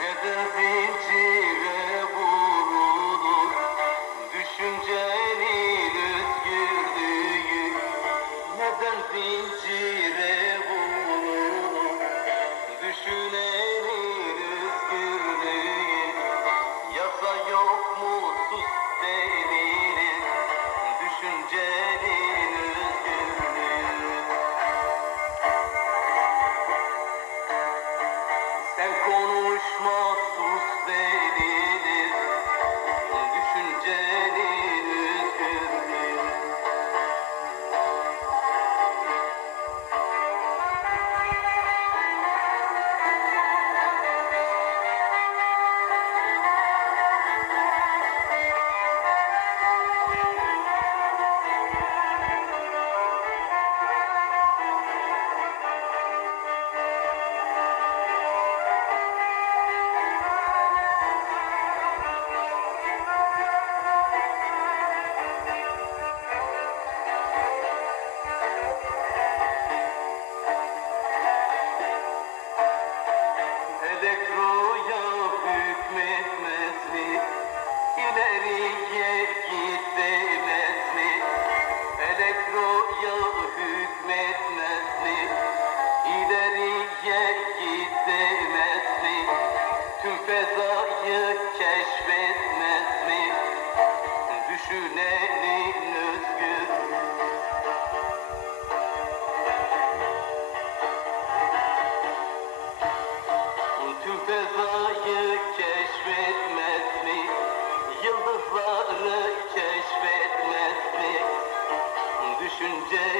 Neden Hükmetmez? İleriye mi? Elektroya hükmetmez mi? İleriye git demez mi? Tüm fezayı keşfetmez mi? Düşünenin keşfetmez mi? Düşüncenin özgür